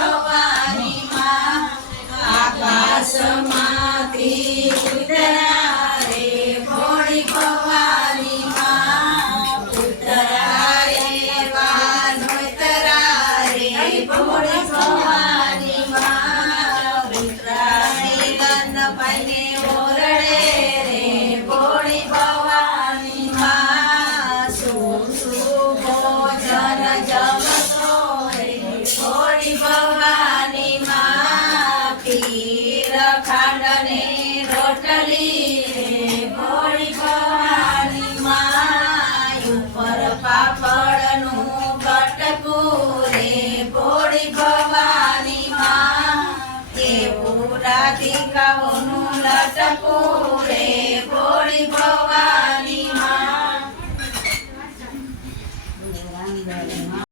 ભોળી こう